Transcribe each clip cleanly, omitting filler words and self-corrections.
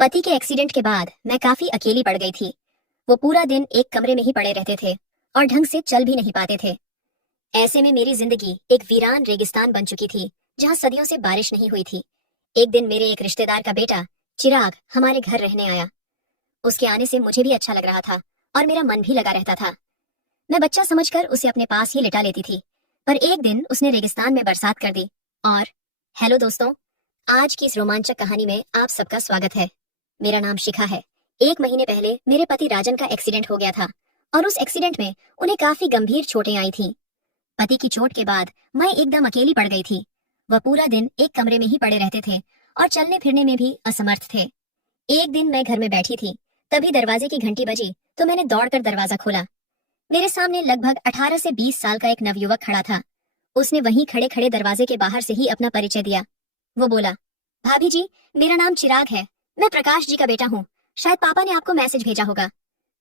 पति के एक्सीडेंट के बाद मैं काफी अकेली पड़ गई थी। वो पूरा दिन एक कमरे में ही पड़े रहते थे और ढंग से चल भी नहीं पाते थे। ऐसे में मेरी जिंदगी एक वीरान रेगिस्तान बन चुकी थी, जहाँ सदियों से बारिश नहीं हुई थी। एक दिन मेरे एक रिश्तेदार का बेटा चिराग हमारे घर रहने आया। उसके आने से मुझे भी अच्छा लग रहा था और मेरा मन भी लगा रहता था। मैं बच्चा समझकर उसे अपने पास ही लिटा लेती थी, पर एक दिन उसने रेगिस्तान में बरसात कर दी। और हेलो दोस्तों, आज की इस रोमांचक कहानी में आप सबका स्वागत है। मेरा नाम शिखा है। एक महीने पहले मेरे पति राजन का एक्सीडेंट हो गया था और उस एक्सीडेंट में उन्हें काफी गंभीर चोटें आई थीं। पति की चोट के बाद मैं एकदम अकेली पड़ गई थी। वह पूरा दिन एक कमरे में ही पड़े रहते थे और चलने फिरने में भी असमर्थ थे। एक दिन मैं घर में बैठी थी, तभी दरवाजे की घंटी बजी तो मैंने दौड़कर दरवाजा खोला। मेरे सामने लगभग 18 से 20 साल का एक नवयुवक खड़ा था। उसने वहीं खड़े खड़े दरवाजे के बाहर से ही अपना परिचय दिया। वो बोला, भाभी जी, मेरा नाम चिराग है। मैं प्रकाश जी का बेटा हूँ। शायद पापा ने आपको मैसेज भेजा होगा।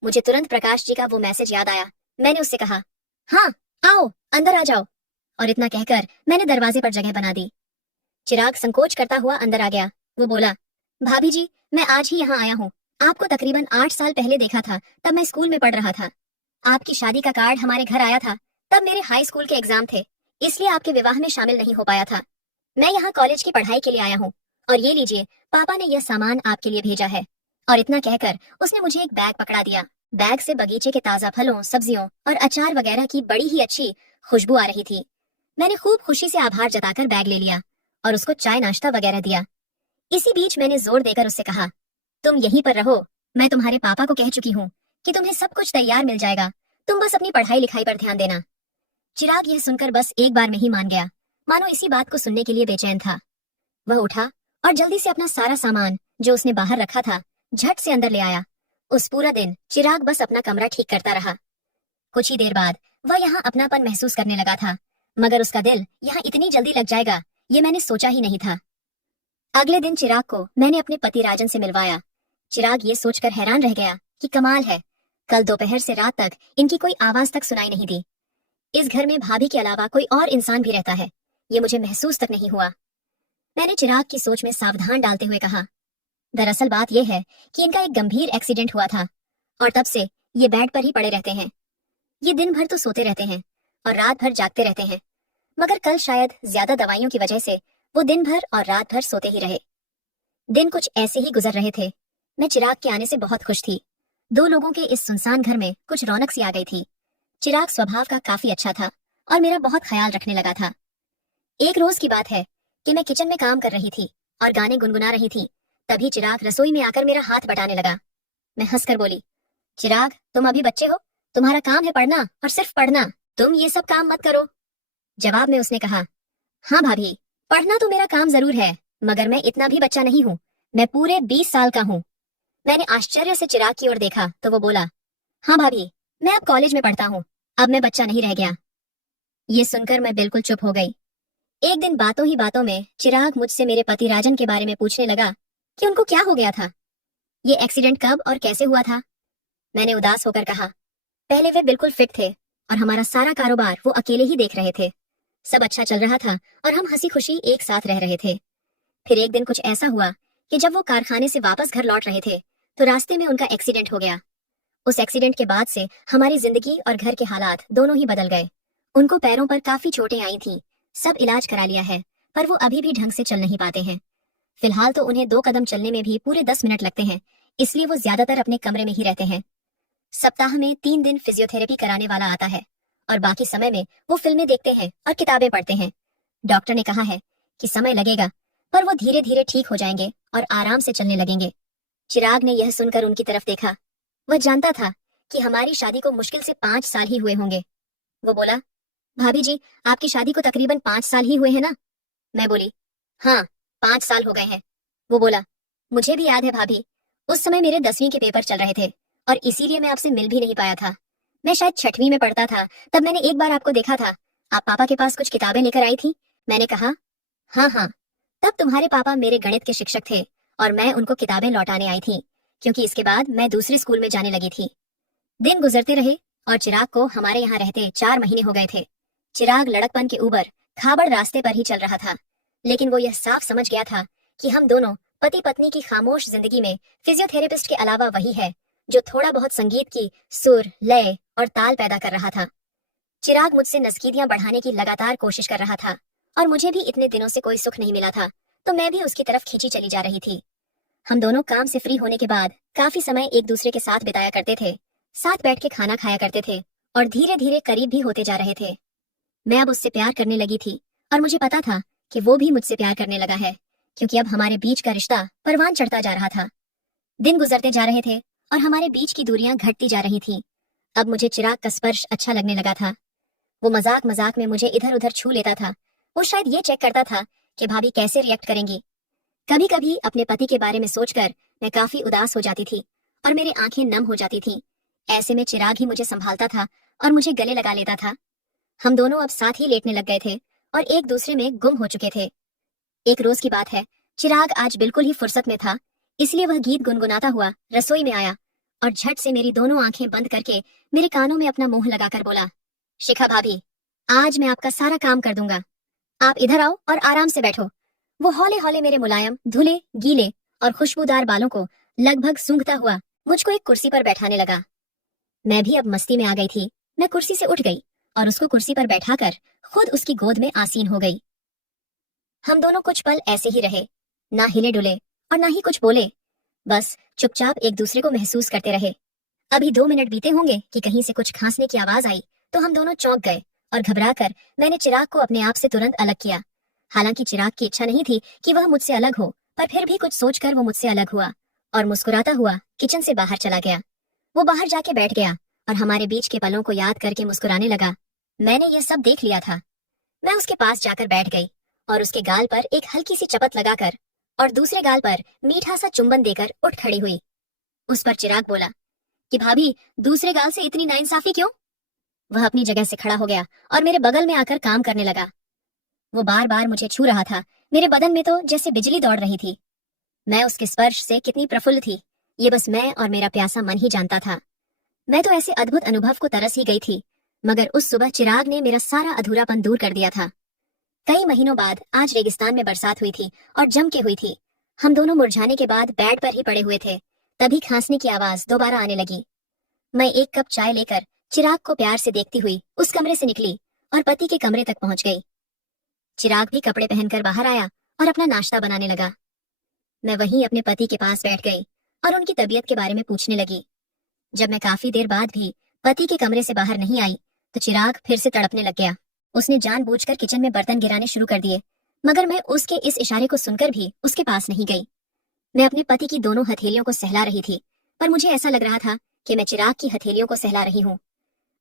मुझे तुरंत प्रकाश जी का वो मैसेज याद आया। मैंने उससे कहा, हाँ आओ, अंदर आ जाओ। और इतना कहकर मैंने दरवाजे पर जगह बना दी। चिराग संकोच करता हुआ अंदर आ गया। वो बोला, भाभी जी, मैं आज ही यहाँ आया हूँ। आपको तकरीबन 8 साल पहले देखा था, तब मैं स्कूल में पढ़ रहा था। आपकी शादी का कार्ड हमारे घर आया था, तब मेरे हाई स्कूल के एग्जाम थे, इसलिए आपके विवाह में शामिल नहीं हो पाया था। मैं यहाँ कॉलेज की पढ़ाई के लिए आया हूँ और ये लीजिए, पापा ने यह सामान आपके लिए भेजा है। और इतना कहकर उसने मुझे एक बैग पकड़ा दिया। बैग से बगीचे के ताजा फलों, सब्जियों और अचार वगैरह की बड़ी ही अच्छी खुशबू आ रही थी। मैंने खूब खुशी से आभार जताकर बैग ले लिया और उसको चाय नाश्ता वगैरह दिया। इसी बीच मैंने जोर देकर उससे कहा, तुम यहीं पर रहो। मैं तुम्हारे पापा को कह चुकी हूँ कि तुम्हें सब कुछ तैयार मिल जाएगा। तुम बस अपनी पढ़ाई लिखाई पर ध्यान देना। चिराग यह सुनकर बस एक बार में ही मान गया, मानो इसी बात को सुनने के लिए बेचैन था। वह उठा और जल्दी से अपना सारा सामान जो उसने बाहर रखा था झट से अंदर ले आया। उस पूरा दिन चिराग बस अपना कमरा ठीक करता रहा। कुछ ही देर बाद वह यहाँ अपनापन महसूस करने लगा था, मगर उसका दिल यहाँ इतनी जल्दी लग जाएगा ये मैंने सोचा ही नहीं था। अगले दिन चिराग को मैंने अपने पति राजन से मिलवाया। चिराग ये सोचकर हैरान रह गया कि कमाल है, कल दोपहर से रात तक इनकी कोई आवाज तक सुनाई नहीं दी। इस घर में भाभी के अलावा कोई और इंसान भी रहता है, ये मुझे महसूस तक नहीं हुआ। मैंने चिराग की सोच में सावधान डालते हुए कहा, दरअसल बात यह है कि इनका एक गंभीर एक्सीडेंट हुआ था और तब से ये बेड पर ही पड़े रहते हैं। ये दिन भर तो सोते रहते हैं और रात भर जागते रहते हैं, मगर कल शायद ज्यादा दवाइयों की वजह से वो दिन भर और रात भर सोते ही रहे। दिन कुछ ऐसे ही गुजर रहे थे। मैं चिराग के आने से बहुत खुश थी। 2 लोगों के इस सुनसान घर में कुछ रौनक सी आ गई थी। चिराग स्वभाव का काफी अच्छा था और मेरा बहुत ख्याल रखने लगा था। एक रोज की बात है कि मैं किचन में काम कर रही थी और गाने गुनगुना रही थी। तभी चिराग रसोई में आकर मेरा हाथ बटाने लगा। मैं हंसकर बोली, चिराग, तुम अभी बच्चे हो, तुम्हारा काम है पढ़ना और सिर्फ पढ़ना। तुम ये सब काम मत करो। जवाब में उसने कहा, हाँ भाभी, पढ़ना तो मेरा काम जरूर है, मगर मैं इतना भी बच्चा नहीं हूँ। मैं पूरे 20 साल का हूँ। मैंने आश्चर्य से चिराग की ओर देखा तो वो बोला, हाँ भाभी, मैं अब कॉलेज में पढ़ता हूँ। अब मैं बच्चा नहीं रह गया। ये सुनकर मैं बिल्कुल चुप हो गई। एक दिन बातों ही बातों में चिराग मुझसे मेरे पति राजन के बारे में पूछने लगा कि उनको क्या हो गया था, ये एक्सीडेंट कब और कैसे हुआ था। मैंने उदास होकर कहा, पहले वे बिल्कुल फिट थे और हमारा सारा कारोबार वो अकेले ही देख रहे थे। सब अच्छा चल रहा था और हम हंसी खुशी एक साथ रह रहे थे। फिर एक दिन कुछ ऐसा हुआ कि जब वो कारखाने से वापस घर लौट रहे थे तो रास्ते में उनका एक्सीडेंट हो गया। उस एक्सीडेंट के बाद से हमारी जिंदगी और घर के हालात दोनों ही बदल गए। उनको पैरों पर काफी चोटें आई थीं। सब इलाज करा लिया है, पर वो अभी भी ढंग से चल नहीं पाते हैं। फिलहाल तो उन्हें 2 कदम चलने में भी पूरे 10 मिनट लगते हैं, इसलिए वो ज्यादातर अपने कमरे में ही रहते हैं। सप्ताह में 3 दिन फिजियोथेरेपी कराने वाला आता है और बाकी समय में वो फिल्में देखते हैं और किताबें पढ़ते हैं। डॉक्टर ने कहा है कि समय लगेगा, पर वो धीरे धीरे ठीक हो जाएंगे और आराम से चलने लगेंगे। चिराग ने यह सुनकर उनकी तरफ देखा। वह जानता था कि हमारी शादी को मुश्किल से 5 साल ही हुए होंगे। वो बोला, भाभी जी, आपकी शादी को तकरीबन 5 साल ही हुए हैं ना। मैं बोली, हाँ, 5 साल हो गए हैं। वो बोला, मुझे भी याद है भाभी, उस समय मेरे 10वीं के पेपर चल रहे थे और इसीलिए मैं आपसे मिल भी नहीं पाया था। मैं शायद 6वीं में पढ़ता था, तब मैंने एक बार आपको देखा था। आप पापा के पास कुछ किताबें लेकर आई थी। मैंने कहा, हाँ हाँ, तब तुम्हारे पापा मेरे गणित के शिक्षक थे और मैं उनको किताबें लौटाने आई थी, क्योंकि इसके बाद मैं दूसरे स्कूल में जाने लगी थी। दिन गुजरते रहे और चिराग को हमारे यहाँ रहते 4 महीने हो गए थे। चिराग लड़कपन के ऊबर खाबड़ रास्ते पर ही चल रहा था, लेकिन वो यह साफ समझ गया था कि हम दोनों पति पत्नी की खामोश जिंदगी में फिजियोथेरेपिस्ट के अलावा वही है जो थोड़ा बहुत संगीत की सुर, लय और ताल पैदा कर रहा था। चिराग मुझसे नज़कीदियां बढ़ाने की लगातार कोशिश कर रहा था और मुझे भी इतने दिनों से कोई सुख नहीं मिला था, तो मैं भी उसकी तरफ खींची चली जा रही थी। हम दोनों काम से फ्री होने के बाद काफी समय एक दूसरे के साथ बिताया करते थे, साथ बैठ के खाना खाया करते थे और धीरे धीरे करीब भी होते जा रहे थे। मैं अब उससे प्यार करने लगी थी और मुझे पता था कि वो भी मुझसे प्यार करने लगा है, क्योंकि अब हमारे बीच का रिश्ता परवान चढ़ता जा रहा था। दिन गुजरते जा रहे थे और हमारे बीच की दूरियां घटती जा रही थीं। अब मुझे चिराग का स्पर्श अच्छा लगने लगा था। वो मजाक मजाक में मुझे इधर उधर छू लेता था। वो शायद ये चेक करता था कि भाभी कैसे रिएक्ट करेंगी। कभी कभी अपने पति के बारे में सोचकर मैं काफी उदास हो जाती थी और मेरी आंखें नम हो जाती थीं। ऐसे में चिराग ही मुझे संभालता था और मुझे गले लगा लेता था। हम दोनों अब साथ ही लेटने लग गए थे और एक दूसरे में गुम हो चुके थे। एक रोज की बात है, चिराग आज बिल्कुल ही फुर्सत में था, इसलिए वह गीत गुनगुनाता हुआ रसोई में आया और झट से मेरी दोनों आंखें बंद करके मेरे कानों में अपना मुंह लगाकर बोला, शिखा भाभी, आज मैं आपका सारा काम कर दूंगा। आप इधर आओ और आराम से बैठो। वो हौले हौले मेरे मुलायम, धुले, गीले और खुशबूदार बालों को लगभग सूंघता हुआ मुझको एक कुर्सी पर बैठाने लगा। मैं भी अब मस्ती में आ गई थी। मैं कुर्सी से उठ गई और उसको कुर्सी पर बैठाकर खुद उसकी गोद में आसीन हो गई। हम दोनों कुछ पल ऐसे ही रहे, ना हिले डुले और ना ही कुछ बोले, बस चुपचाप एक दूसरे को महसूस करते रहे। अभी 2 मिनट बीते होंगे कि कहीं से कुछ खांसने की आवाज आई तो हम दोनों चौंक गए और घबराकर मैंने चिराग को अपने आप से तुरंत अलग किया। हालांकि चिराग की इच्छा नहीं थी कि वह मुझसे अलग हो, पर फिर भी कुछ सोचकर वो मुझसे अलग हुआ और मुस्कुराता हुआ किचन से बाहर चला गया। वो बाहर जाके बैठ गया और हमारे बीच के पलों को याद करके मुस्कुराने लगा। मैंने यह सब देख लिया था। मैं उसके पास जाकर बैठ गई और उसके गाल पर एक हल्की सी चपत लगाकर और दूसरे गाल पर मीठा सा चुंबन देकर उठ खड़ी हुई। उस पर चिराग बोला कि भाभी, दूसरे गाल से इतनी नाइंसाफी क्यों? वह अपनी जगह से खड़ा हो गया और मेरे बगल में आकर काम करने लगा। वो बार बार मुझे छू रहा था। मेरे बदन में तो जैसे बिजली दौड़ रही थी। मैं उसके स्पर्श से कितनी प्रफुल्ल थी, ये बस मैं और मेरा प्यासा मन ही जानता था। मैं तो ऐसे अद्भुत अनुभव को तरस ही गई थी, मगर उस सुबह चिराग ने मेरा सारा अधूरापन दूर कर दिया था। कई महीनों बाद आज रेगिस्तान में बरसात हुई थी और जम के हुई थी। हम दोनों मुरझाने के बाद बेड पर ही पड़े हुए थे, तभी खांसने की आवाज दोबारा आने लगी। मैं एक कप चाय लेकर चिराग को प्यार से देखती हुई उस कमरे से निकली और पति के कमरे तक पहुंच गई। चिराग भी कपड़े पहनकर बाहर आया और अपना नाश्ता बनाने लगा। मैं वहीं अपने पति के पास बैठ गई और उनकी तबीयत के बारे में पूछने लगी। जब मैं काफी देर बाद भी पति के कमरे से बाहर नहीं आई तो चिराग फिर से तड़पने लग गया। उसने जानबूझकर किचन में बर्तन गिराने शुरू कर दिए, मगर मैं उसके इस इशारे को सुनकर भी उसके पास नहीं गई। मैं अपने पति की दोनों हथेलियों को सहला रही थी, पर मुझे ऐसा लग रहा था कि मैं चिराग की हथेलियों को सहला रही हूँ।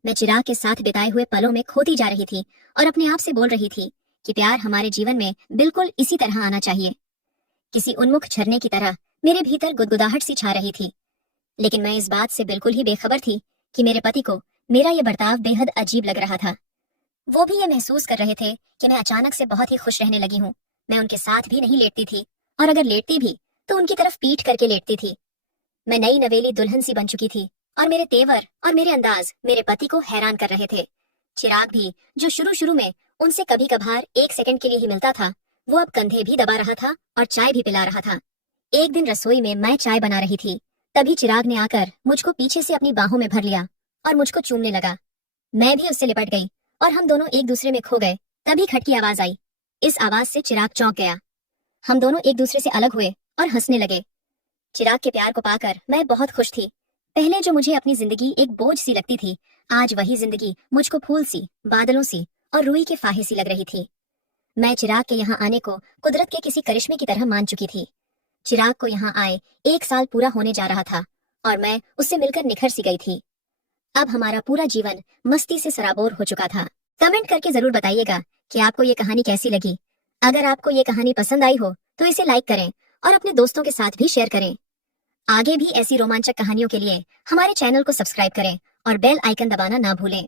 मैं चिराग के साथ बिताए हुए पलों में खोती जा रही थी और अपने आप से बोल रही थी कि प्यार हमारे जीवन में बिल्कुल इसी तरह आना चाहिए। किसी उन्मुख झरने की तरह मेरे भीतर गुदगुदाहट सी छा रही थी, लेकिन मैं इस बात से बिल्कुल ही बेखबर थी कि मेरे पति को मेरा यह बर्ताव बेहद अजीब लग रहा था। वो भी ये महसूस कर रहे थे कि मैं अचानक से बहुत ही खुश रहने लगी हूँ। मैं उनके साथ भी नहीं लेटती थी और अगर लेटती भी तो उनकी तरफ पीठ करके लेटती थी। मैं नई नवेली दुल्हन सी बन चुकी थी और मेरे तेवर और मेरे अंदाज मेरे पति को हैरान कर रहे थे। चिराग भी, जो शुरू शुरू में उनसे कभी कभार 1 सेकंड के लिए ही मिलता था, वो अब कंधे भी दबा रहा था और चाय भी पिला रहा था। एक दिन रसोई में मैं चाय बना रही थी, तभी चिराग ने आकर मुझको पीछे से अपनी बाहों में भर लिया और मुझको चूमने लगा। मैं भी उससे लिपट गई और हम दोनों एक दूसरे में खो गए। तभी खट की आवाज आई। इस आवाज से चिराग चौंक गया। हम दोनों एक दूसरे से अलग हुए और हंसने लगे। चिराग के प्यार को पाकर मैं बहुत खुश थी। पहले जो मुझे अपनी जिंदगी एक बोझ सी लगती थी, आज वही जिंदगी मुझको फूल सी, बादलों सी और रुई के फाहे सी लग रही थी। मैं चिराग के यहाँ आने को कुदरत के किसी करिश्मे की तरह मान चुकी थी। चिराग को यहाँ आए 1 साल पूरा होने जा रहा था और मैं उससे मिलकर निखर सी गई थी। अब हमारा पूरा जीवन मस्ती से सराबोर हो चुका था। कमेंट करके जरूर बताइएगा कि आपको ये कहानी कैसी लगी। अगर आपको ये कहानी पसंद आई हो तो इसे लाइक करें और अपने दोस्तों के साथ भी शेयर करें। आगे भी ऐसी रोमांचक कहानियों के लिए हमारे चैनल को सब्सक्राइब करें और बेल आइकन दबाना ना भूलें।